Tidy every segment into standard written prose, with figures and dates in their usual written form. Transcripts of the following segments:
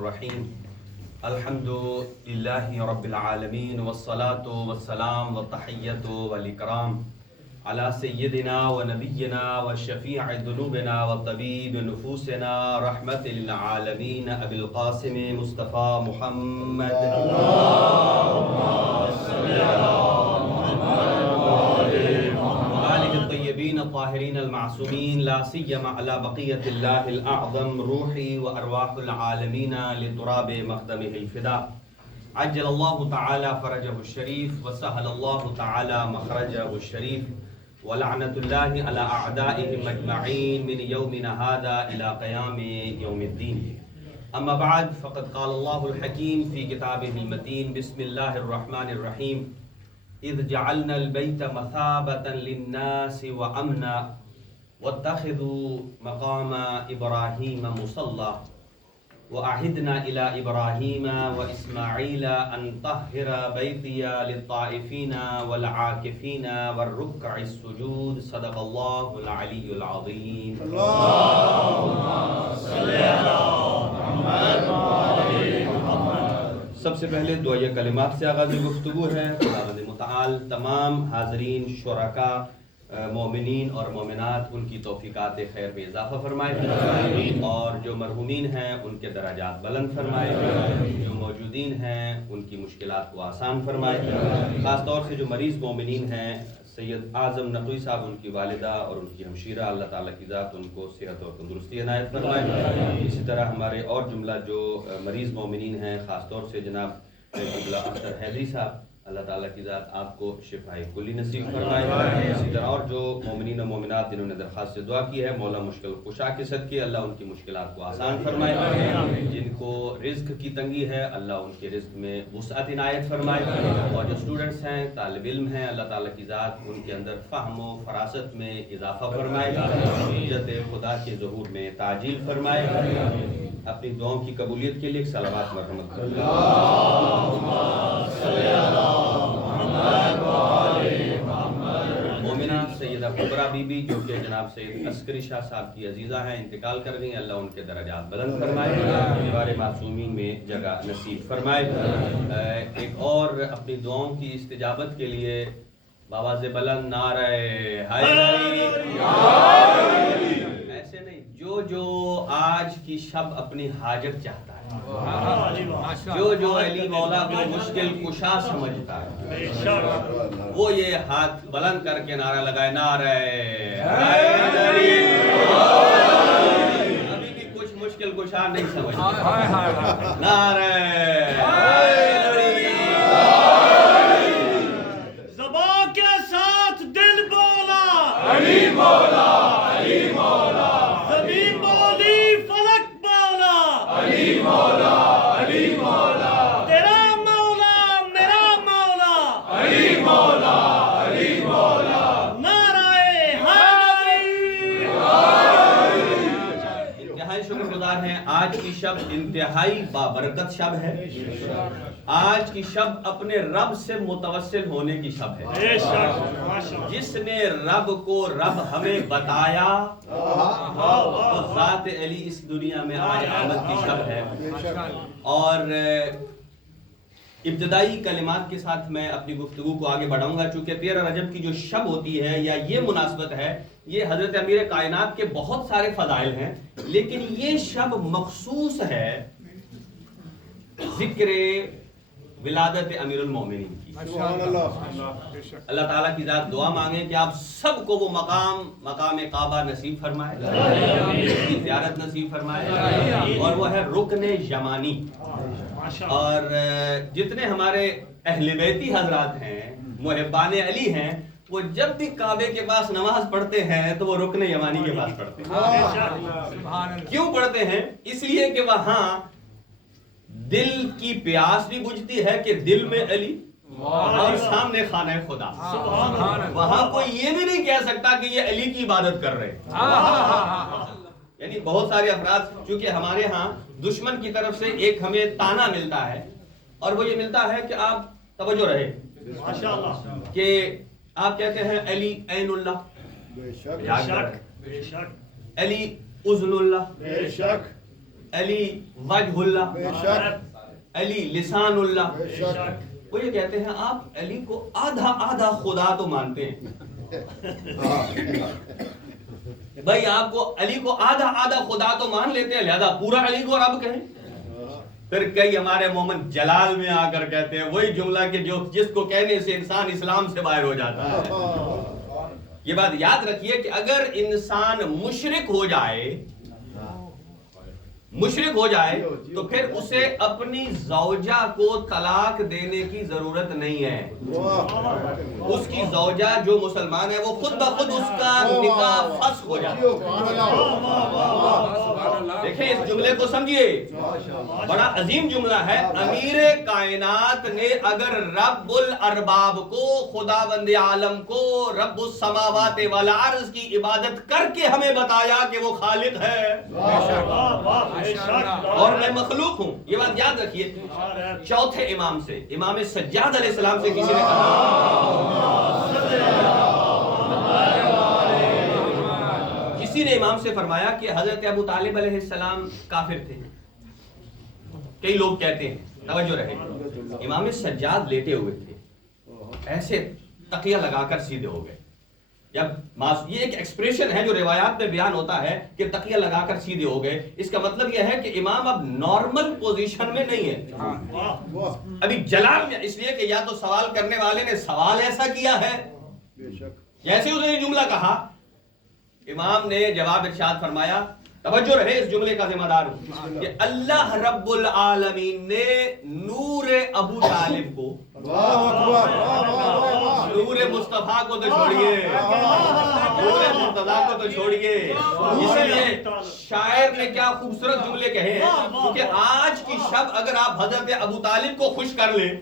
الرحیم الحمد للہ رب العالمین والصلاة والسلام والتحیۃ والاکرام علی سیدنا و نبینا و شفیع ذنوبنا و طبیب نفوسنا رحمت للعالمین ابی القاسم مصطفیٰ محمد الطیبین الطاہرین المعصومین لا سیما علی بقیت اللہ الاعظم روحی و ارواح العالمین لتراب مقدمہ الفدا عجل اللہ تعالی فرجہ الشریف وسہل اللہ تعالی مخرجہ الشریف ولعنت اللہ علی اعدائهم اجمعین من یومنا هذا الى قیام یوم الدین. اما بعد فقد قال اللہ الحکیم فی کتابہ المتین بسم اللہ الرحمن الرحیم اذ جعلنا البيت مثابة للناس وأمنا واتخذوا مقام إبراهيم مصلى وأعهدنا إلى إبراهيم وإسماعيل أن طهر بيتي للطائفين والعاكفين والركع السجود. صدق الله العلي العظيم. اللهم صل على محمد. سب سے پہلے دعائے کلمات سے آغاز گفتگو ہے. خداوند متعال تمام حاضرین شرکاء مومنین اور مومنات ان کی توفیقات خیر میں اضافہ فرمائے اور جو مرحومین ہیں ان کے درجات بلند فرمائے, جو موجودین ہیں ان کی مشکلات کو آسان فرمائے. خاص طور سے جو مریض مومنین ہیں سید اعظم نقوی صاحب ان کی والدہ اور ان کی ہمشیرہ اللہ تعالیٰ کی ذات ان کو صحت اور تندرستی عنایت فرمائے. اسی طرح ہمارے اور جملہ جو مریض مومنین ہیں خاص طور سے جناب قبلہ اختر حیدری صاحب اللہ تعالیٰ کی ذات آپ کو شفاء کلی نصیب فرمائے. اسی طرح اور جو مومنین و مومنات جنہوں نے درخواست سے دعا کی ہے مولا مشکل کشا کے صدقے اللہ ان کی مشکلات کو آسان فرمائے. جن کو رزق کی تنگی ہے اللہ ان کے رزق میں وسعت عنایت فرمائے. اور جو اسٹوڈنٹس ہیں طالب علم ہیں اللہ تعالیٰ کی ذات ان کے اندر فہم و فراست میں اضافہ فرمائے, عزت خدا کے ظہور میں تعجیل فرمائے. اپنی دعاؤں کی قبولیت کے لیے ایک صلوات مرحمت کریں. مومنہ سیدہ کبریٰ بی بی جو کہ جناب سید عسکری شاہ صاحب کی عزیزہ ہیں انتقال کر گئی, اللہ ان کے درجات بلند فرمائے, دیوار معصومین میں جگہ نصیب فرمائے. ایک اور اپنی دعاؤں کی استجابت کے لیے بآواز بلند نعرہ حیدری. ایسے نہیں, جو آج کی شب اپنی حاجت چاہتا ہے, جو علی مولا کو مشکل کشا سمجھتا ہے وہ یہ ہاتھ بلند کر کے نعرہ لگائے نعرہ حیدری. ابھی بھی کچھ مشکل کشا نہیں سمجھتا. نعرہ حیدری. زبان کے ساتھ دل بولا علی مولا علی مولا, زمین بولی فلک بولا علی مولا علی مولا, تیرا مولا میرا مولا علی مولا علی مولا. نعرہ حیدری. انتہائی شکر گزار ہیں. آج کی شب انتہائی بابرکت شب ہے. آج کی شب اپنے رب سے متوسل ہونے کی شب ہے. بے شک ماشاءاللہ. جس نے رب کو رب ہمیں بتایا وہ ذات علی اس دنیا میں آج آمد کی شب ہے. اور ابتدائی کلمات کے ساتھ میں اپنی گفتگو کو آگے بڑھاؤں گا چونکہ 13 رجب کی جو شب ہوتی ہے یا یہ مناسبت ہے یہ حضرت امیر کائنات کے بہت سارے فضائل ہیں لیکن یہ شب مخصوص ہے ذکر ولادت امیر المومنین کی. اللہ تعالیٰ کی ذات دعا مانگے کہ آپ سب کو وہ مقام کعبہ نصیب فرمائے, اس کی زیارت نصیب فرمائے, اور وہ ہے رکن یمانی. اور جتنے ہمارے اہل بیتی حضرات ہیں محبان علی ہیں وہ جب بھی کعبے کے پاس نماز پڑھتے ہیں تو وہ رکن یمانی کے پاس پڑھتے ہیں. کیوں پڑھتے ہیں؟ اس لیے کہ وہاں دل کی پیاس بھی بجھتی ہے کہ دل میں علی اور سامنے خانہ خدا. وہاں کوئی یہ بھی نہیں کہہ سکتا کہ یہ علی کی عبادت کر رہے ہیں. یعنی بہت سارے افراد چونکہ ہمارے ہاں دشمن کی طرف سے ایک ہمیں تانا ملتا ہے اور وہ یہ ملتا ہے کہ آپ توجہ رہے کہ آپ کہتے ہیں علی عین اللہ, بے شک علی اذن اللہ, بے شک علی وجہ اللہ، بے شک علی لسان اللہ. بے شک وہ یہ کہتے ہیں آپ علی کو آدھا آدھا خدا تو مانتے ہیں. بھائی آپ کو علی کو آدھا آدھا خدا تو مان لیتے ہیں، لہذا پورا علی کو رب کہیں. پھر کئی ہمارے مومن جلال میں آ کر کہتے ہیں وہی جملہ کہ جس کو کہنے سے انسان اسلام سے باہر ہو جاتا ہے. یہ بات یاد رکھیے کہ اگر انسان مشرک ہو جائے تو پھر اسے اپنی زوجہ کو طلاق دینے کی ضرورت نہیں ہے. اس کی زوجہ جو مسلمان ہے وہ خود بخود اس کا نکاح فسخ ہو جاتا ہے. دیکھیں اس جملے کو سمجھیے، بڑا عظیم جملہ ہے. امیر کائنات نے اگر رب الارباب کو، خداوند عالم کو، رب السماوات والارض کی عبادت کر کے ہمیں بتایا کہ وہ خالق ہے اور میں مخلوق ہوں. یہ بات یاد رکھیے. چوتھے امام سے، امام سجاد علیہ السلام سے کسی نے امام سے فرمایا کہ حضرت ابو طالب علیہ السلام کافر تھے. کئی لوگ کہتے ہیں، توجہ رہے، امام سجاد لیٹے ہوئے تھے، ایسے تقیہ لگا کر سیدھے ہو گئے. یہ ایک ایکسپریشن ہے جو روایات میں بیان ہوتا ہے کہ تقیہ لگا کر سیدھے ہو گئے. اس کا مطلب یہ ہے کہ امام اب نارمل پوزیشن میں نہیں ہے، ابھی جلال میں. اس لیے کہ یا تو سوال کرنے والے نے سوال ایسا کیا ہے جیسے اس نے یہ جملہ کہا. امام نے جواب ارشاد فرمایا، توجہ رہے اس جملے کا ذمہ دار ہوں، کہ اللہ رب العالمین نے نور ابو طالب کو، نور مصطفیٰ کو تو چھوڑیے، نور مرتضیٰ کو تو چھوڑیے. اس لیے شاعر نے کیا خوبصورت جملے کہے ہیں، کیونکہ آج کی شب اگر آپ حضرت ابو طالب کو خوش کر لیں،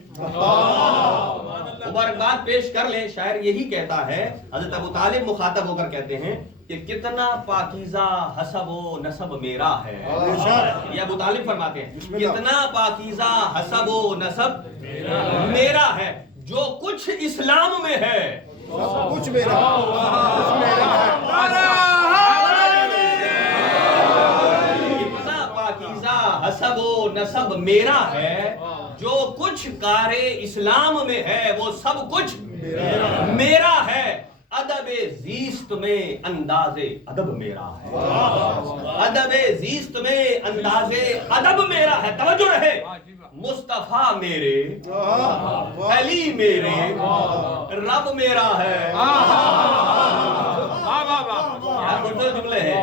مبارکباد پیش کر لیں، شاعر یہی کہتا ہے، حضرت ابو طالب مخاطب ہو کر کہتے ہیں کہ کتنا پاکیزہ حسب و نسب میرا ہے. یہ ابو طالب فرماتے ہیں کتنا پاکیزہ حسب و نسب میرا ہے، جو کچھ اسلام میں ہے کچھ میرا اتنا پاکیزہ حسب و نسب میرا ہے، جو کچھ کار اسلام میں ہے وہ سب کچھ میرا ہے. ادب زیست میں انداز ادب میرا ہے، ادب زیست میں انداز ادب میرا ہے. توجہ رہے، مصطفیٰ میرے، علی میرے، رب میرا ہے. جملے ہیں.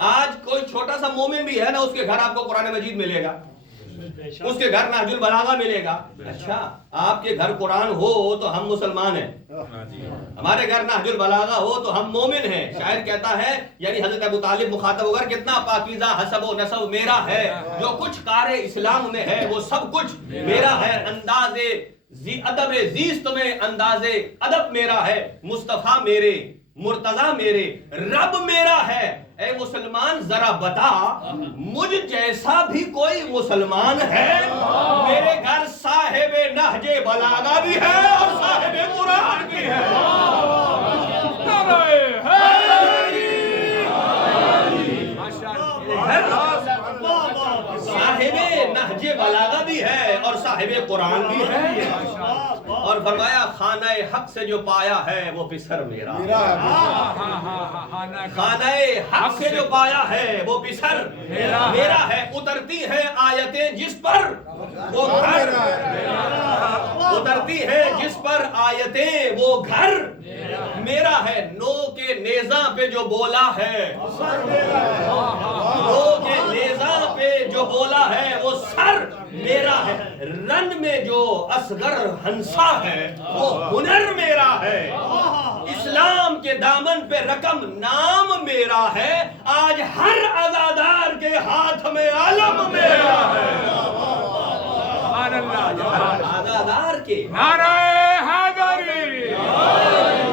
آج کوئی چھوٹا سا مومن بھی ہے نا، اس کے گھر آپ کو قرآن مجید ملے گا، اس کے گھر نہج البلاغہ ملے گا. اچھا آپ کے گھر قرآن ہو تو ہم مسلمان ہیں، ہمارے گھر نہج البلاغہ ہو تو ہم مومن ہیں. شاعر کہتا ہے، یعنی حضرت ابو طالب مخاطب ہو کر کتنا پاکیزہ حسب و نسب میرا ہے، جو کچھ کار اسلام میں ہے وہ سب کچھ میرا ہے. انداز ادب زیست میں انداز ادب میرا ہے. مصطفیٰ میرے، مرتضیٰ میرے، رب میرا ہے. اے مسلمان ذرا بتا، مجھ جیسا بھی کوئی مسلمان ہے؟ میرے گھر صاحب نہج بلاغہ بھی ہے اور صاحب قرآن بھی ہے. صاحب نہج بلاغہ بھی ہے اور صاحب قرآن بھی ہے. اور فرمایا خانہ حق سے جو پایا ہے وہ پسر میرا، خانہ حق سے جو پایا ہے وہ پسر میرا ہے. اترتی ہے آیتیں جس پر وہ گھر، اترتی ہے جس پر آیتیں وہ گھر میرا ہے. نو کے نیزہ پہ جو بولا ہے، نو کے نیزہ پہ جو بولا ہے وہ سر میرا ہے. رن میں جو اصغر ہنسا ہے وہ ہنر میرا ہے. اسلام کے دامن پہ رقم نام میرا ہے. آج ہر عزادار کے ہاتھ میں علم میرا ہے. عزادار کے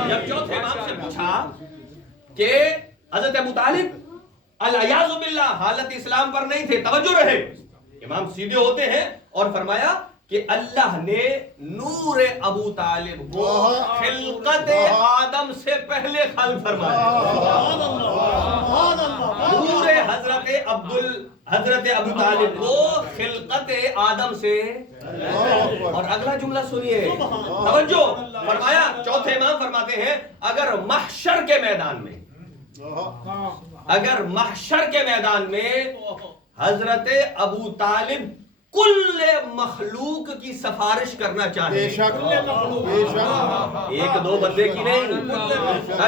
جب چوتھے امام سے پوچھا کہ حضرت ابو طالب العیاذ باللہ حالت اسلام پر نہیں تھے، توجہ رہے، امام سیدھے ہوتے ہیں اور فرمایا کہ اللہ نے نور ابو طالب کو خلقت آدم سے پہلے خلق فرمایا. نور حضرت ابو طالب کو خلقت آدم سے. اور اگلا جملہ سنیے توجہ فرمایا. چوتھے امام فرماتے ہیں اگر محشر کے میدان میں حضرت ابو طالب کل مخلوق کی سفارش کرنا چاہے, ایک دو بندے کی نہیں,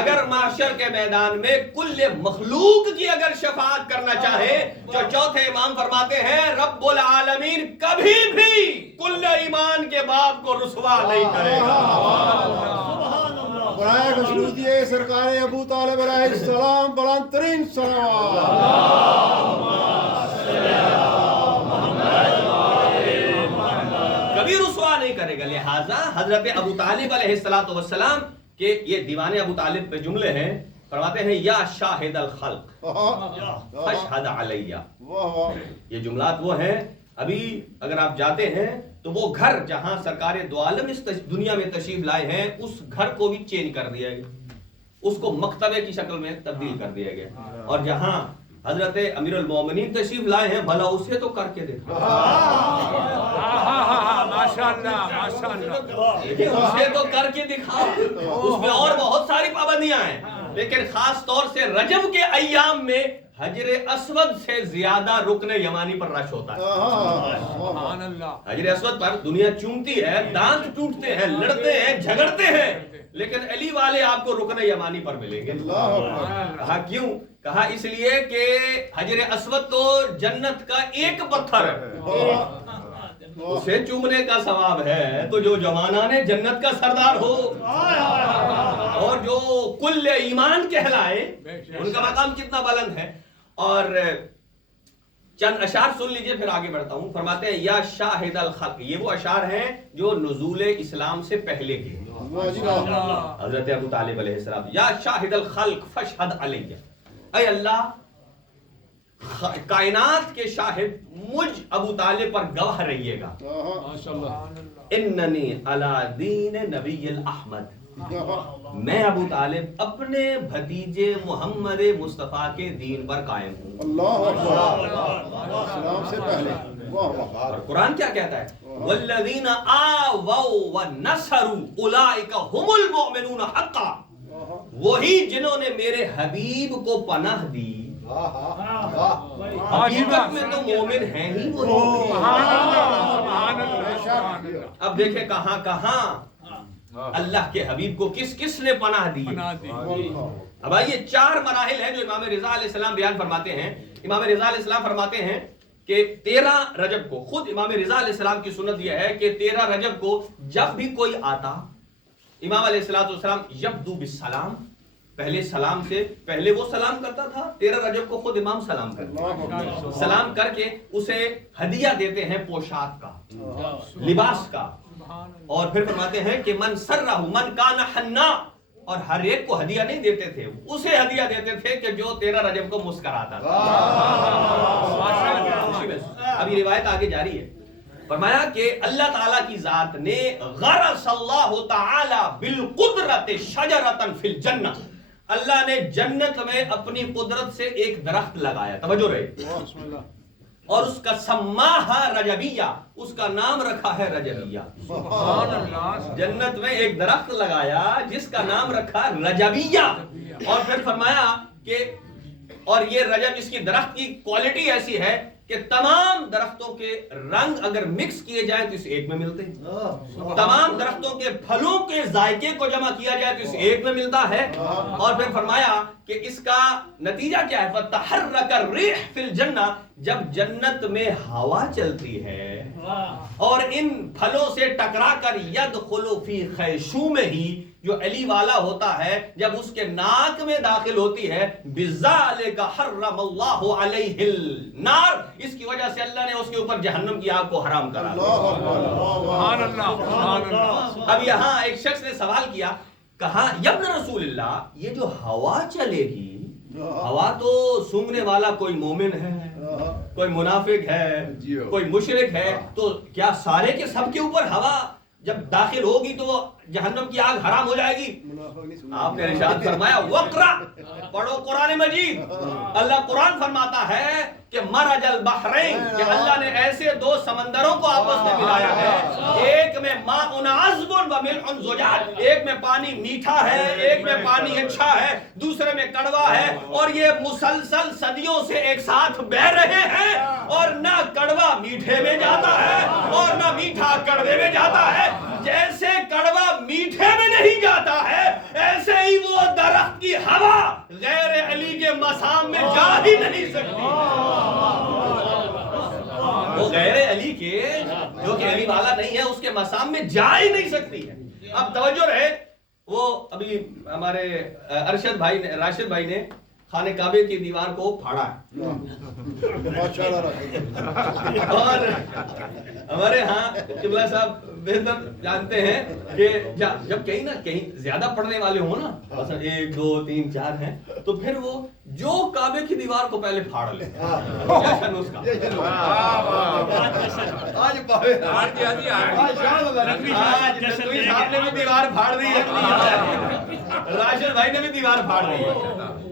اگر معاشر کے میدان میں کل مخلوق کی اگر شفاعت کرنا چاہے, جو چوتھے امام فرماتے ہیں رب العالمین کبھی بھی کل ایمان کے باپ کو رسوا نہیں کرے گا. برائے مشروطیہ سرکار ابو طالب علیہ السلام بلند ترین کبھی رسوا نہیں کرے گا. لہٰذا حضرت ابو طالب علیہ السلام کے یہ دیوان ابو طالب پہ جملے ہیں, فرماتے ہیں یا شاہد الخلق فاشہد علیہ. یہ جملات وہ ہیں, ابھی اگر آپ جاتے ہیں تو وہ گھر جہاں سرکار دو عالم اس دنیا میں تشریف لائے ہیں, اس گھر کو بھی چینج کر دیا گیا, اس کو مکتبے کی شکل میں تبدیل کر دیا گیا. اور جہاں حضرت امیر المومنین تشریف لائے ہیں بھلا اسے تو کر کے دیکھا, اسے تو کر کے دکھا. اس میں اور بہت ساری پابندیاں ہیں, لیکن خاص طور سے رجب کے ایام میں حجر اسود سے زیادہ رکن یمانی پر رش ہوتا ہے. حجر اسود پر دنیا چومتی ہے, دانت ٹوٹتے ہیں, لڑتے ہیں, جھگڑتے ہیں, لیکن علی والے آپ کو رکن یمانی پر ملیں گے. کہا کیوں؟ کہا اس لیے کہ حجر اسود تو جنت کا ایک پتھر ہے, اسے چومنے کا ثواب ہے. تو جو جوانان جنت کا سردار ہو اور جو کل ایمان کہلائے, ان کا مقام کتنا بلند ہے. اور چند اشعار سن لیجئے پھر آگے بڑھتا ہوں. فرماتے ہیں یا شاہد الخلق, یہ وہ اشعار ہیں جو نزول اسلام سے پہلے کے حضرت ابو طالب علیہ السلام. یا شاہد الخلق فاشہد علیہ, اے اللہ کائنات کے شاہد مجھ ابو طالب پر گواہ رہیے گا. اننی علی دین نبی الاحمد, میں ابو طالب اپنے بھتیجے محمد مصطفیٰ کے دین پر قائم ہوں. اسلام سے پہلے. اور قرآن کیا کہتا ہے؟ والذین آووا ونصروا اولئک هم المؤمنون حقا, وہی جنہوں نے میرے حبیب کو پناہ دی, حقیقت میں تو مومن ہیں ہی وہی. اب دیکھیں کہاں کہاں اللہ کے حبیب کو کس کس نے پناہ دی. اب آئیے چار مراحل ہیں جو امام رضا علیہ السلام بیان فرماتے ہیں. امام رضا علیہ السلام فرماتے ہیں کہ 13 رجب کو, خود امام رضا علیہ السلام کی سنت یہ ہے کہ 13 رجب کو جب بھی کوئی آتا, امام علیہ السلام یبدو بالسلام, پہلے سلام سے پہلے وہ سلام کرتا تھا. 13 رجب کو خود امام سلام کرتے, سلام کر کے اسے ہدیہ دیتے ہیں پوشاک کا, لباس کا. اور پھر فرماتے ہیں کہ من سرہ من کان حنا, اور ہر ایک کو ہدیہ نہیں دیتے تھے, اسے ہدیہ دیتے تھے کہ جو 13 رجب کو مسکراتا تھا. ابھی روایت آگے جاری ہے. فرمایا کہ اللہ تعالیٰ کی ذات نے غرس اللہ تعالی بالقدرت شجرۃ فی الجنہ, اللہ نے جنت میں اپنی قدرت سے ایک درخت لگایا. توجہ رہے. اور اس کا سماہا رجبیہ, اس کا نام رکھا ہے رجبیہ. جنت میں ایک درخت لگایا جس کا نام رکھا رجبیہ. اور پھر فرمایا کہ اور یہ رجب, اس کی درخت کی کوالٹی ایسی ہے کہ تمام درختوں کے رنگ اگر مکس کیے جائیں تو اس ایک میں ملتے ہیں, تمام درختوں کے پھلوں کے ذائقے کو جمع کیا جائے تو اس ایک میں ملتا ہے. اور پھر فرمایا کہ اس کا نتیجہ کیا ہے؟ فَتَحَرَّكَ الرِّيحُ فِي الْجَنَّةِ, جب جنت میں ہوا چلتی ہے اور ان پھلوں سے ٹکرا کر يَدْخُلُ فِي خَيْشُومِهِ, جو علی والا ہوتا ہے جب اس کے ناک میں داخل ہوتی ہے, بِذَلِكَ حَرَّمَ اللَّهُ عَلَيْهِ النَّارِ, اس کی وجہ سے اللہ نے اس کے اوپر جہنم کی آگ کو حرام کرا دیا. اب یہاں ایک شخص نے سوال کیا, کہا یابن رسول اللہ, یہ جو ہوا چلے گی, ہوا تو سونگنے والا کوئی مومن ہے, کوئی منافق ہے, کوئی مشرک ہے, تو کیا سارے کے سب کے اوپر ہوا جب داخل ہوگی تو وہ جہنم کی آگ حرام ہو جائے گی؟ آپ نے ارشاد فرمایا وقرا, پڑھو قرآن مجید. اللہ قرآن فرماتا ہے کہ مرج البحرین, کہ اللہ نے ایسے دو سمندروں کو آپس میں ملایا ہے, ایک میں ماء عذب و ملح زجاج, ایک میں پانی میٹھا ہے, ایک میں پانی اچھا ہے, دوسرے میں کڑوا ہے, اور یہ مسلسل صدیوں سے ایک ساتھ بہ رہے ہیں, اور نہ کڑوا میٹھے میں جاتا ہے اور نہ میٹھا کڑوے میں جاتا ہے. جیسے کڑوا میٹھے میں نہیں جاتا ہے, ایسے ہی وہ درخت کی ہوا غیر علی کے مسام میں جا ہی نہیں سکتی. وہ غیر علی کے, جو کہ علی والا نہیں ہے, اس کے مسام میں جا ہی نہیں سکتی ہے. اب توجہ رہے, وہ ابھی ہمارے ارشد بھائی نے, راشد بھائی نے خانہ کعبے کی دیوار کو پھاڑا ہے, اور ہمارے ہاں قبلہ صاحب بہتر جانتے ہیں کہ جب کہیں نا کہیں زیادہ پڑھنے والے ہوں نا, مثلا 1 2 3 4 ہیں, تو پھر وہ جو کعبے کی دیوار کو پہلے پھاڑ لے. صاحب نے بھی دیوار پھاڑ دی ہے, راشد بھائی نے بھی دیوار پھاڑ دی ہے.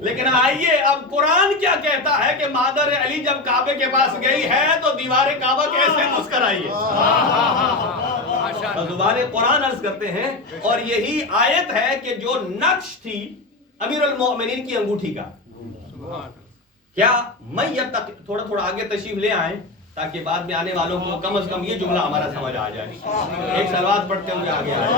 لیکن آئیے اب قرآن کیا کہتا ہے کہ مادر علی جب کعبے کے پاس گئی ہے تو دیوار کعبہ کیسے مسکرائی ہے. زبان قرآن عرض کرتے ہیں, اور یہی آیت ہے کہ جو نقش تھی امیر المؤمنین کی انگوٹھی کا, کیا میں تھوڑا تھوڑا آگے تشریف لے آئیں تاکہ بعد میں آنے والوں کو کم از کم یہ جملہ ہمارا سمجھ آ جائے. ایک صلوات پڑھتے ہوئے آگے آئے.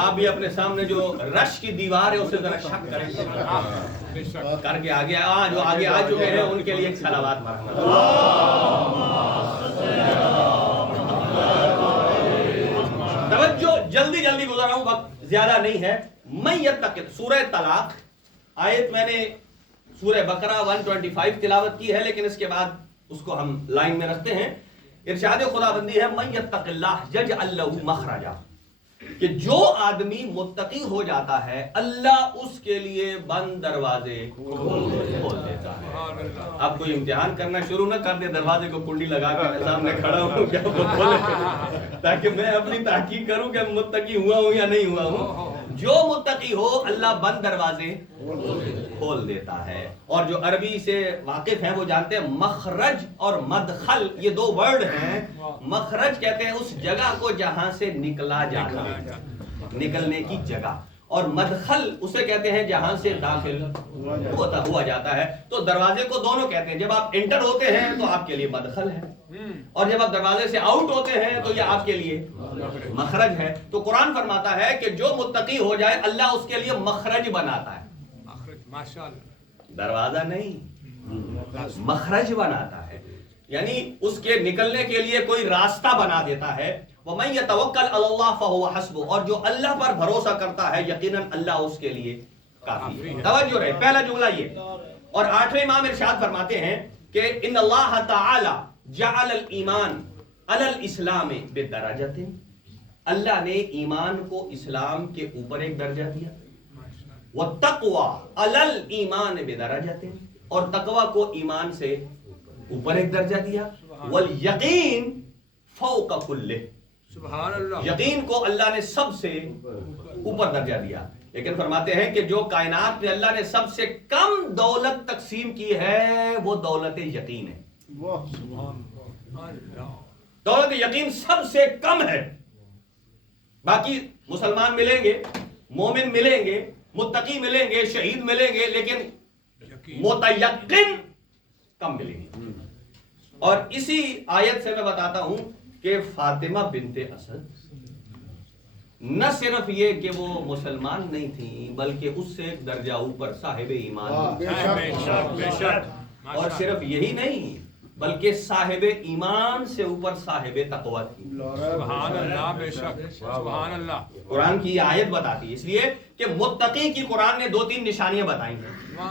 آپ بھی اپنے سامنے جو رش کی دیوار ہے اسے ذرا شک کریں, کر کے آگے جو آگے آ چکے ہیں ان کے لیے ایک صلوات پڑھنا. توجہ, جلدی جلدی گزر رہا ہوں, وقت زیادہ نہیں ہے. میں یتقی, سورہ طلاق آیت میں نے سورہ بقرہ 125 تلاوت کی ہے, لیکن اس کے بعد اس کو ہم لائن میں رکھتے ہیں. ارشاد خداوندی ہے من یتق اللہ یجعل لہ مخرجا, کہ جو آدمی متقی ہو جاتا ہے اللہ اس کے لیے بند دروازے کھول دیتا ہے. اب کوئی امتحان کرنا شروع نہ کر دے, دروازے کو کنڈی لگا کے سامنے کھڑا ہوں کیا وہ کھولے, تاکہ میں اپنی تحقیق کروں کہ متقی ہوا ہوں یا نہیں ہوا ہوں. جو متقی ہو اللہ بند دروازے کھول دیتا ہے. اور جو عربی سے واقف ہیں وہ جانتے ہیں مخرج اور مدخل یہ دو ورڈ ہیں. مخرج کہتے ہیں اس جگہ کو جہاں سے نکلا جاتا ہے, نکلنے کی جگہ, اور مدخل اسے کہتے ہیں جہاں سے داخل ہوا جاتا ہے. تو دروازے کو دونوں کہتے ہیں. جب آپ انٹر ہوتے ہیں تو آپ کے لیے مدخل ہے, اور جب آپ دروازے سے آؤٹ ہوتے ہیں تو یہ آپ کے لیے مخرج ہے. تو قرآن فرماتا ہے کہ جو متقی ہو جائے اللہ اس کے لیے مخرج بناتا ہے, دروازہ نہیں مخرج بناتا ہے, یعنی اس کے نکلنے کے لیے کوئی راستہ بنا دیتا ہے. وَمَن يَتَوَكَّلْ عَلَى اللَّهِ فَهُوَ حَسْبُهُ, اور جو اللہ پر بھروسہ کرتا ہے یقیناً اللہ اس کے لیے کافی ہے. توجہ رہے, پہلا جملہ یہ. اور 8ویں امام ارشاد فرماتے ہیں کہ ان اللہ تعالی جعل الایمان علی الاسلام بدرجۃ, اللہ نے ایمان کو اسلام کے اوپر ایک درجہ دیا. والتقوی علی الایمان بدرجۃ, اور تقوی کو ایمان سے اوپر ایک درجہ دیا. والیقین فوق کلہ, سبحان اللہ, یقین کو اللہ نے سب سے اوپر درجہ دیا. لیکن فرماتے ہیں کہ جو کائنات میں اللہ نے سب سے کم دولت تقسیم کی ہے وہ دولت یقین ہے. دولت یقین سب سے کم ہے. باقی مسلمان ملیں گے, مومن ملیں گے, متقی ملیں گے, شہید ملیں گے, لیکن متیقن کم ملیں گے. اور اسی آیت سے میں بتاتا ہوں کہ فاطمہ بنت اسد نہ صرف یہ کہ وہ مسلمان نہیں تھی بلکہ اس سے ایک درجہ اوپر صاحب ایمان, اور صرف یہی نہیں بلکہ صاحب ایمان سے اوپر صاحب تقوی تھی. سبحان اللہ, بے شک, سبحان اللہ. قرآن کی یہ آیت بتاتی ہے, اس لیے کہ متقی کی قرآن نے 2-3 نشانیاں بتائی ہیں.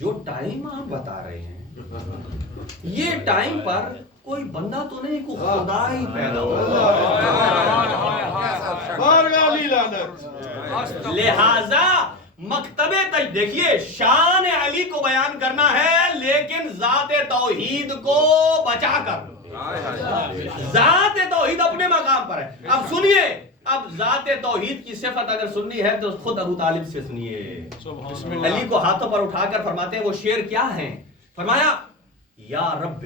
جو ٹائم آپ بتا رہے ہیں یہ ٹائم پر کوئی بندہ تو نہیں، کوئی خدا ہی پیدا ہوا، لہذا مکتب دیکھیے شان علی کو بیان کرنا ہے لیکن ذات توحید کو بچا کر، ذات توحید اپنے مقام پر ہے۔ اب سنیے، اب ذات توحید کی صفت اگر سننی ہے تو خود ابو طالب سے سنیے۔ علی کو ہاتھوں پر اٹھا کر فرماتے ہیں وہ شعر کیا ہیں، فرمایا یا رب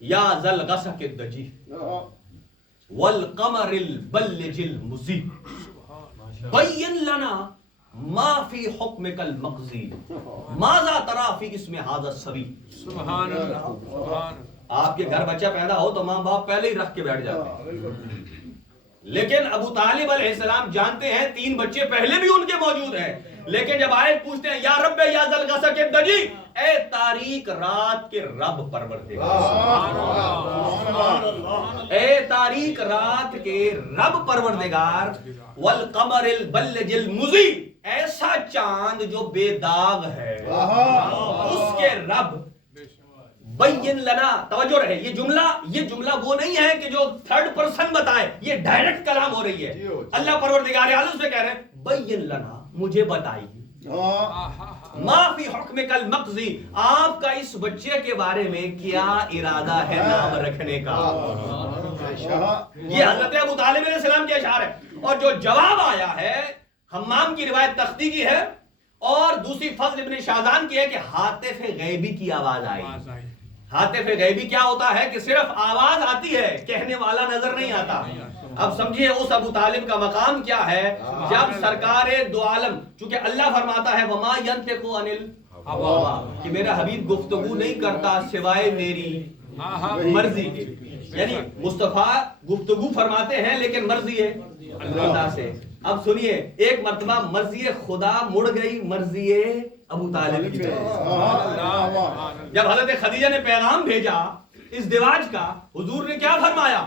یا ذل غسق الدجی والقمر البلج المضی بین لنا ما فی حکمک المقضی ماذا تری فی اسم ھذا الصبی۔ سبحان اللہ، سبحان اللہ۔ آپ کے گھر بچہ پیدا ہو تو ماں باپ پہلے ہی رکھ کے بیٹھ جاتے ہیں، لیکن ابو طالب علیہ السلام جانتے ہیں 3 بچے پہلے بھی ان کے موجود ہیں، لیکن جب آیت پوچھتے ہیں یا رب یا ذل غسق الدجی، اے تاریک رات کے رب پروردگار، اے تاریک رات کے رب پروردگار، والقمر البلج المضی، ایسا چاند جو بے داغ ہے اس کے رب، بین لنا، توجہ رہے یہ جملہ وہ نہیں ہے کہ جو تھرڈ پرسن بتائے، یہ ڈائریکٹ کلام ہو رہی ہے، اللہ پروردگار عالم سے کہہ رہے ہیں بین لنا، مجھے بتائیے، ما فی حکمک المقضی، آپ کا اس بچے کے بارے میں کیا ارادہ ہے نام رکھنے کا۔ یہ حضرت ابو طالب علیہ السلام کے اشعار ہے، اور جو جواب آیا ہے حمام کی روایت تختی کی ہے اور دوسری فضل ابن شاذان کی ہے کہ ہاتف غیبی کی آواز آئی۔ ہاتف غیبی کیا ہوتا ہے کہ صرف آواز آتی ہے، کہنے والا نظر نہیں آتا۔ اب سمجھیے اس ابو طالب کا مقام کیا ہے جب سرکار دو عالم، چونکہ اللہ فرماتا ہے وما ینطق عن الہویٰ، کہ میرا حبیب گفتگو نہیں کرتا سوائے میری مرضی کے، یعنی مصطفیٰ گفتگو فرماتے ہیں لیکن مرضی ہے خدا سے۔ اب سنیے، ایک مرتبہ مرضی خدا مڑ گئی مرضی ابو طالب کی طرف۔ جب حضرت خدیجہ نے پیغام بھیجا ازدواج کا، حضور نے کیا فرمایا؟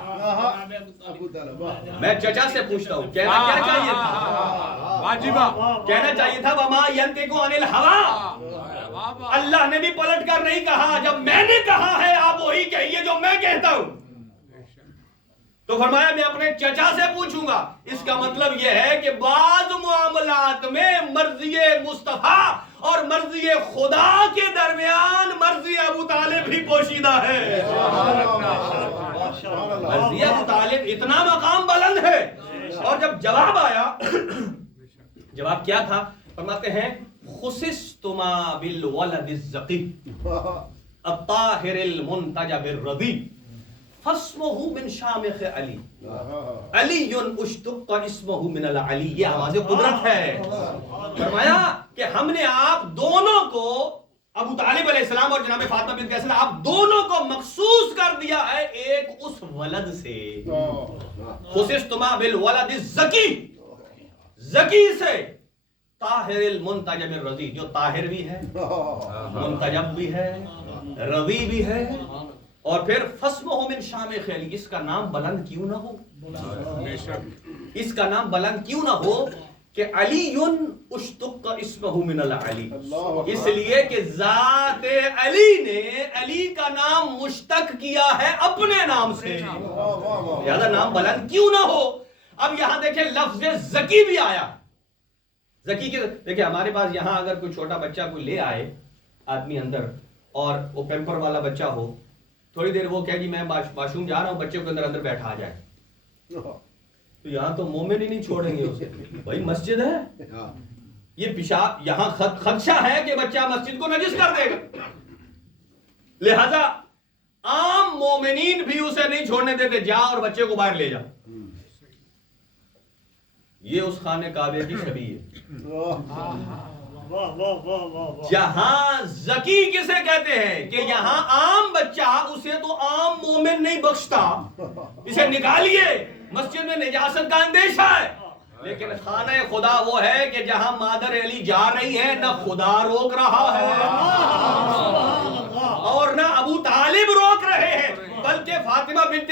میں چچا سے پوچھتا ہوں، کہنا کیا چاہیے تھا؟ واجبہ کہنا چاہیے تھا وما ینطق عن الہویٰ۔ اللہ نے بھی پلٹ کر نہیں کہا، جب میں نے کہا ہے آپ وہی کہیے جو میں کہتا ہوں، تو فرمایا میں اپنے چچا سے پوچھوں گا۔ اس کا مطلب یہ ہے کہ بعض معاملات میں مرضی مصطفیٰ اور مرضی خدا کے درمیان مرضی ابو طالب بھی پوشیدہ ہے۔ مرضی ابو طالب اتنا مقام بلند ہے۔ اور جب جواب آیا، جواب کیا تھا؟ فرماتے ہیں خصصتما بالولد الزقی الطاہر المنتج بالرضی فاسمہ من شامخ علی علی اشتق اسمہ من العلی۔ یہ آواز قدرت ہے۔ فرمایا کہ ہم نے آپ دونوں کو، ابو طالب علیہ السلام اور جناب فاطمہ بنت قیس، آپ دونوں کو مخصوص کر دیا ہے ایک اس ولد سے۔ خصصتما بالولد الزکی، زکی سے، طاہر المنتج بالرضی، جو طاہر بھی ہے، منتجب بھی ہے، رضی بھی ہے، اور پھر فسمہ من شامخ علی، اس کا نام بلند کیوں نہ ہو، اس کا نام بلند کیوں نہ ہو کہ علی اشتق اسمہ من العلی، اس لیے کہ ذات علی نے علی کا نام مشتق کیا ہے اپنے نام سے، لہذا نام بلند کیوں نہ ہو۔ اب یہاں دیکھیں لفظ زکی بھی آیا، زکی کے دیکھیں ہمارے پاس یہاں اگر کوئی چھوٹا بچہ کوئی لے آئے آدمی اندر اور وہ پیمپر والا بچہ ہو، تھوڑی دیر وہ کہے جی میں واش روم جا رہا ہوں، بچے کو اندر بیٹھا جائے، تو یہاں تو مومن ہی نہیں چھوڑیں گے اسے، بھائی مسجد ہے، یہ پیشاب یہاں خدشہ ہے کہ بچہ مسجد کو نجس کر دے گا، لہذا عام مومنین بھی اسے نہیں چھوڑنے دیتے، جا اور بچے کو باہر لے جا۔ یہ اس خانہ کعبے کی شبیہ ہے جہاں زکی کسے کہتے ہیں کہ یہاں عام بچہ اسے تو عام مومن نہیں بخشتا، اسے نکالیے، مسجد میں نجاست کا اندیشہ ہے، لیکن خانہ خدا وہ ہے کہ جہاں مادر علی جا رہی ہے نہ خدا روک رہا ہے اور نہ ابو طالب روک رہے ہیں، بلکہ فاطمہ بنت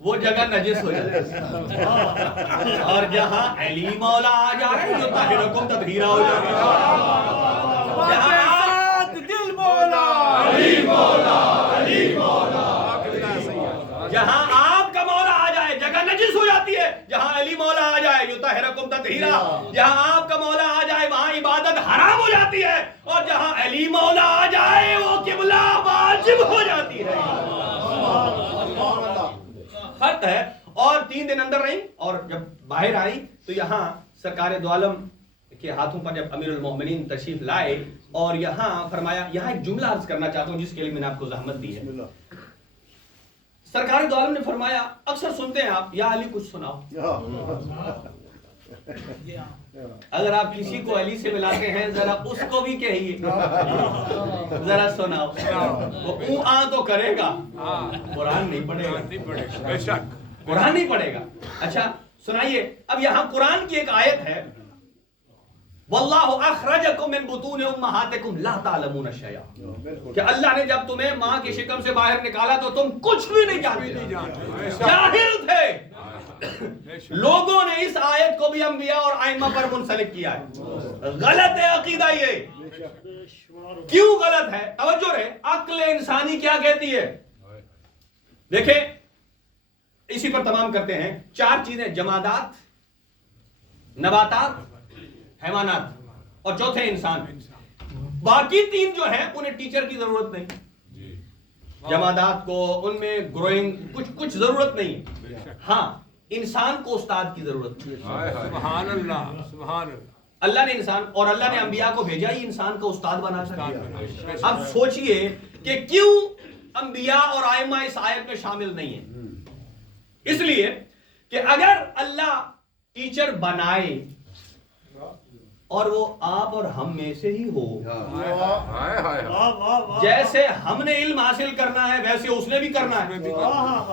وہ جگہ نجس ہو جائے، اور جہاں علی مولا آ جائے جو طاہرکم تطہیرا ہو جائے، دل مولا علی مولا علی مولا جہاں آپ کا مولا آ جائے جگہ نجس ہو جاتی ہے، جہاں علی مولا آ جائے جو طاہرکم تطہیرا، جہاں آپ کا مولا آ جائے وہاں عبادت حرام ہو جاتی ہے، اور جہاں علی مولا آ جائے وہ قبلہ واجب ہو جاتی ہے۔ فرق ہے۔ اور 3 دن اندر رہی، اور جب باہر آئی تو یہاں سرکار دو عالم کے ہاتھوں پر جب امیر المومنین تشریف لائے، اور یہاں فرمایا، یہاں ایک جملہ عرض کرنا چاہتا ہوں جس کے لیے میں نے آپ کو زحمت دی ہے۔ سرکار دو عالم نے فرمایا، اکثر سنتے ہیں آپ، یا علی کچھ سناؤ۔ اگر آپ کسی کو علی سے ملاتے ہیں ذرا اس کو بھی کہیے ذرا سناؤ، وہ اوں آ تو کرے گا، قرآن نہیں پڑھے گا، بے شک قرآن نہیں پڑھے گا۔ اچھا سنائیے، اب یہاں قرآن کی ایک آیت ہے، واللہ اخرجکم من بطون امہاتکم لا تعلمون شیئا، کہ اللہ نے جب تمہیں ماں کی شکم سے باہر نکالا تو تم کچھ بھی نہیں جانتے، جاہل تھے۔ لوگوں نے اس آیت کو بھی انبیاء اور ائمہ پر منسلک کیا ہے۔ غلط ہے عقیدہ یہ۔ کیوں غلط ہے؟ توجہ رہے، عقل انسانی کیا کہتی ہے؟ دیکھیں اسی پر تمام کرتے ہیں۔ 4 چیزیں، جمادات، نباتات، حیوانات، اور چوتھے انسان۔ باقی 3 جو ہیں انہیں ٹیچر کی ضرورت نہیں، جمادات کو ان میں گروئنگ کچھ ضرورت نہیں، ہاں انسان کو استاد کی ضرورت ہے۔ سبحان اللہ سبحان اللہ۔ اللہ نے انسان، اور اللہ نے انبیاء کو بھیجا ہی انسان کو استاد بنا کر۔ اب سوچئے کہ کیوں انبیاء اور ائمہ اس آیت میں شامل نہیں ہیں؟ اس لیے کہ اگر اللہ ٹیچر بنائے اور وہ آپ اور ہم میں سے ہی ہو، جیسے ہم نے علم حاصل کرنا ہے ویسے اس نے بھی کرنا ہے،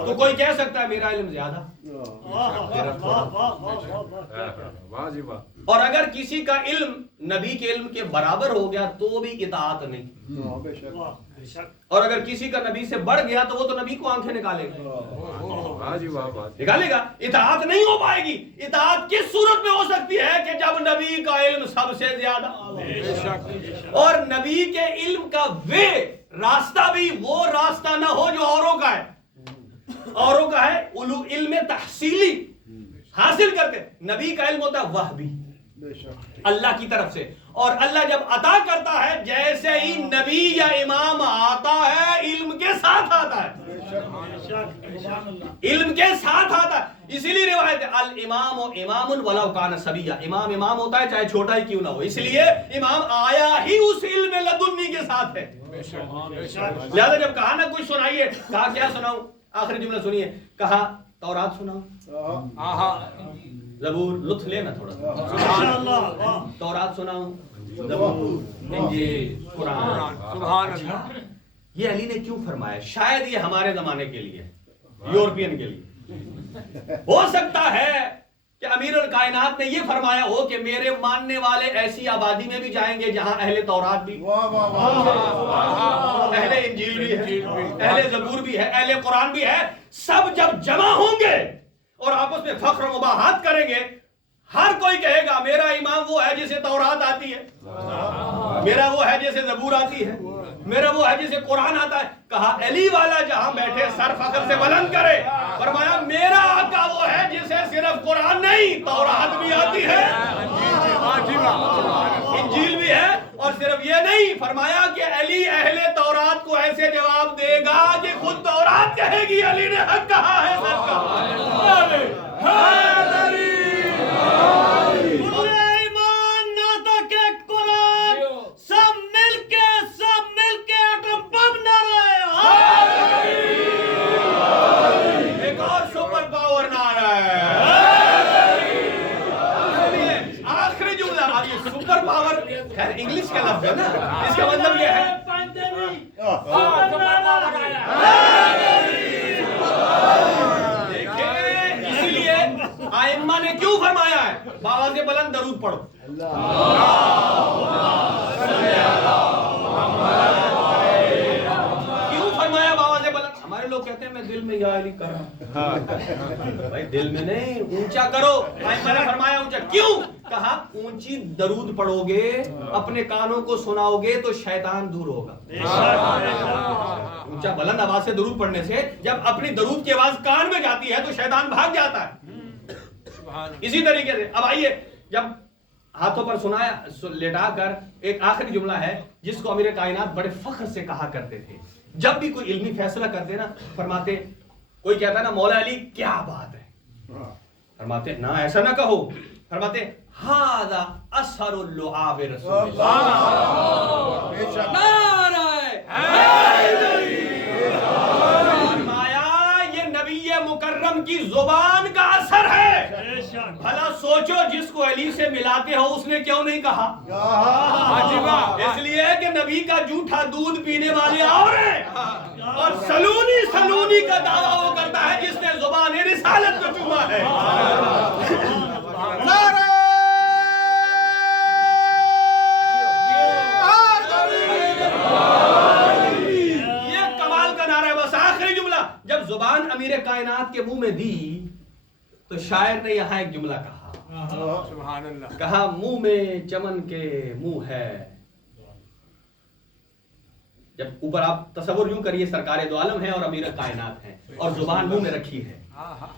تو کوئی کہہ سکتا ہے میرا علم زیادہ، اور اگر کسی کا علم نبی کے علم کے برابر ہو گیا تو بھی اطاعت نہیں، اور اگر کسی کا نبی سے بڑھ گیا تو وہ تو نبی کو آنکھیں نکالے گا، اطاعت نہیں ہو پائے گی۔ اطاعت کس صورت میں ہو سکتی ہے؟ کہ جب نبی کا علم سب سے زیادہ، اور نبی کے علم کا راستہ بھی وہ راستہ نہ ہو جو اوروں کا ہے۔ اوروں کا ہے علم تحصیلی حاصل کرتے، نبی کا علم ہوتا ہے وحبی، اللہ کی طرف سے، اور اللہ جب عطا کرتا ہے جیسے ہی نبی یا امام آتا ہے علم کے ساتھ آتا ہے، علم کے ساتھ آتا ہے۔ اسی لیے روایت ہے الامام امام ولو کان صبیا، امام امام ہوتا ہے چاہے چھوٹا ہی کیوں نہ ہو، اس لیے امام آیا ہی اس علم لدنی کے ساتھ ہے۔ لہذا جب کہا نا کچھ سنائیے، کہا کیا سناؤں؟ آخری جملہ سنیے، کہا تورات سناؤں، زبور، لطف لینا تھوڑا، تورات سناؤں، زبور، انجیل، قرآن، سبحان اللہ۔ یہ علی نے کیوں فرمایا؟ شاید یہ ہمارے زمانے کے لیے، یورپین کے لیے ہو سکتا ہے کہ امیر الکائنات نے یہ فرمایا ہو کہ میرے ماننے والے ایسی آبادی میں بھی جائیں گے جہاں اہل تورات بھی، اہل انجیل بھی ہے، اہل زبور بھی ہے، اہل قرآن بھی ہے، سب جب جمع ہوں گے اور آپس میں فخر و مباحثت کریں گے، ہر کوئی کہے گا میرا امام وہ ہے جسے تورات آتی ہے، میرا وہ ہے جسے زبور آتی ہے، میرا وہ ہے جسے قرآن آتا ہے۔ کہا علی والا جہاں بیٹھے سر فخر سے بلند کرے، فرمایا میرا آقا وہ ہے جسے صرف قرآن نہیں تورات بھی آتی ہے، انجیل بھی ہے، اور صرف یہ نہیں، فرمایا کہ علی اہل تورات کو ایسے جواب دے گا کہ خود تورات کہے گی علی نے حق کہا ہے، سچ کہا ہے۔ ایمان نہ تک قرآن سب مل کے ایٹم بم نہ رہے، ایک اور سپر پاور نہ رہا ہے۔ آخری جملہ، یہ سپر پاور خیر انگلش کا لفظ ہے نا، اس کا مطلب یہ ہے اسی لیے ائمہ نے کیوں فرمایا ہے باواز بلند درود پڑھو، کیوں فرمایا باواز بلند؟ ہمارے لوگ کہتے ہیں میں دل دل میں یا علی کرو. بھائی دل میں نہیں, اونچا کرو. میں نے فرمایا اونچا کیوں؟ کہا اونچی درود پڑھو گے, اپنے کانوں کو سناؤ گے تو شیطان دور ہوگا. اونچا بلند آواز سے درود پڑھنے سے جب اپنی درود کی آواز کان میں جاتی ہے تو شیطان بھاگ جاتا ہے. اسی طریقے سے اب آئیے, جب ہاتھوں پر سنایا لیٹا کر ایک آخری جملہ ہے جس کو امیر کائنات بڑے فخر سے کہا کرتے تھے. جب بھی کوئی علمی فیصلہ کرتے نا, فرماتے, کوئی کہتا نا مولا علی کیا بات ہے, فرماتے نہ ایسا نہ کہو, فرماتے ھذا اثر اللعاب رسول اللہ. فرمایا یہ نبی مکرم کی زبان کا اثر ہے. بھلا سوچو جس کو علی سے ملاتے ہو اس نے کیوں نہیں کہا؟ اس لیے کہ نبی کا جھوٹا دودھ پینے والے اور ہیں, اور سلونی سلونی کا دعویٰ وہ کرتا ہے جس نے زبان رسالت کو چوما ہے. یہ کمال کا نعرہ ہے. بس آخری جملہ جب زبان امیر کائنات کے منہ میں دی تو شاعر نے یہاں ایک جملہ کہا, سبحان اللہ, کہا منہ میں چمن کے منہ ہے. جب اوپر آپ تصور یوں کریے سرکار دو عالم ہے اور امیر کائنات ہے اور زبان منہ میں رکھی ہے.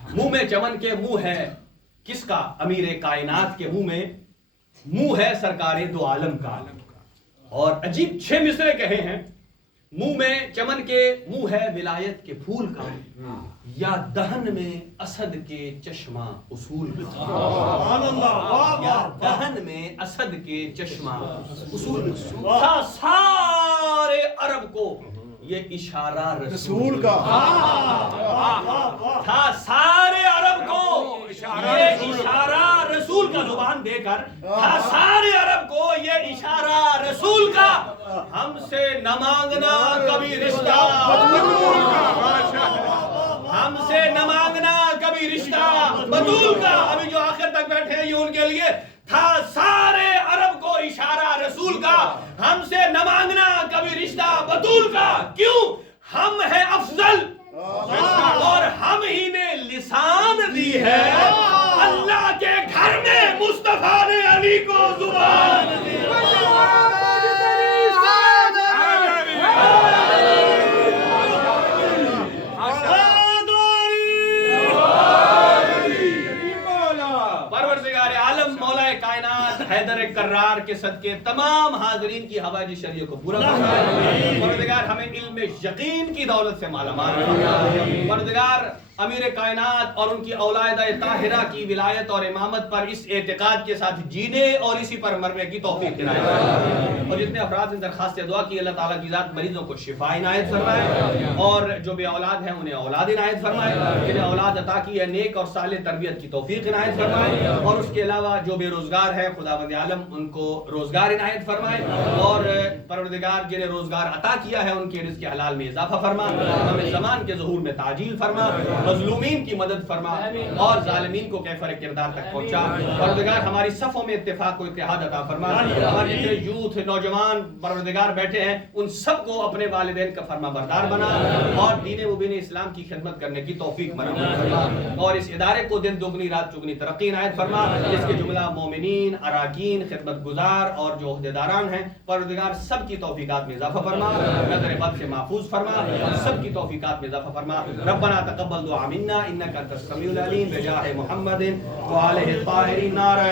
منہ میں چمن کے منہ ہے کس کا؟ امیر کائنات کے منہ میں منہ ہے سرکار دو عالم کا. اور عجیب 6 مصرے کہے ہیں. منہ میں چمن کے منہ ہے ولایت کے پھول کا, یا دہن میں اسد کے چشمہ اصول کا. یا دہن میں اسد کے چشمہ اصول کا. سارے عرب کو یہ اشارہ رسول کا تھا. سارے عرب کو یہ اشارہ رسول کا, زبان دے کر تھا سارے عرب کو یہ اشارہ رسول کا. ہم سے نہ مانگنا کبھی رشتہ, ہم سے نہ مانگنا کبھی رشتہ بطول کا. ابھی جو آخر تک بیٹھے ہیں یہ ان کے لیے تھا سارے عرب کو اشارہ رسول کا. ہم سے نہ مانگنا کبھی رشتہ بطول کا. کیوں؟ ہم ہیں افضل اور ہم ہی نے لسان دی ہے. اللہ کے گھر میں مصطفیٰ نے علی کو زبان دی. حیدر کرار کے صدقے تمام حاضرین کی حوائج شرعیہ کو پورا فرمائے. پروردگار ہمیں علم یقین کی دولت سے مالا مال فرمائے. پروردگار امیر کائنات اور ان کی اولاد طاہرہ کی ولایت اور امامت پر اس اعتقاد کے ساتھ جینے اور اسی پر مرنے کی توفیق عنایت فرمائے. اور جتنے افراد نے درخواست دعا کی اللہ تعالیٰ کی ذات مریضوں کو شفا عنایت فرمائے, اور جو بے اولاد ہیں انہیں اولاد عنایت فرمائے. جنہیں اولاد عطا کی ہے نیک اور صالح تربیت کی توفیق عنایت فرمائے. اور اس کے علاوہ جو بے روزگار ہے خداوند عالم ان کو روزگار عنایت فرمائے. اور پروردگار جنہیں روزگار عطا کیا ہے ان کے رزق حلال میں اضافہ فرما. ہمیں زمان کے ظہور میں تعجیل فرما, مظلومین کی مدد فرما اور ظالمین کو کیفر کردار تک پہنچا. پروردگار ہماری صفوں میں اتفاق و اتحاد عطا فرما. ہمارے جتنے یوتھ نوجوان پروردگار بیٹھے ہیں ان سب کو اپنے والدین کا فرما بردار بنا اور دین مبین اسلام کی خدمت کرنے کی توفیق مرحمت فرما. اور اس ادارے کو دن دوگنی رات چگنی ترقی عنایت فرما. اس کے جملہ مومنین, اراکین, خدمت گزار اور جو عہدیداران ہیں پروردگار سب کی توفیقات میں اضافہ فرما. نظر بد سے محفوظ فرما, سب کی توفیقات میں اضافہ فرما. ربنا تقبل دعا منا انك انت السميع العليم بجاه محمد وآله الطاهرين. نعرہ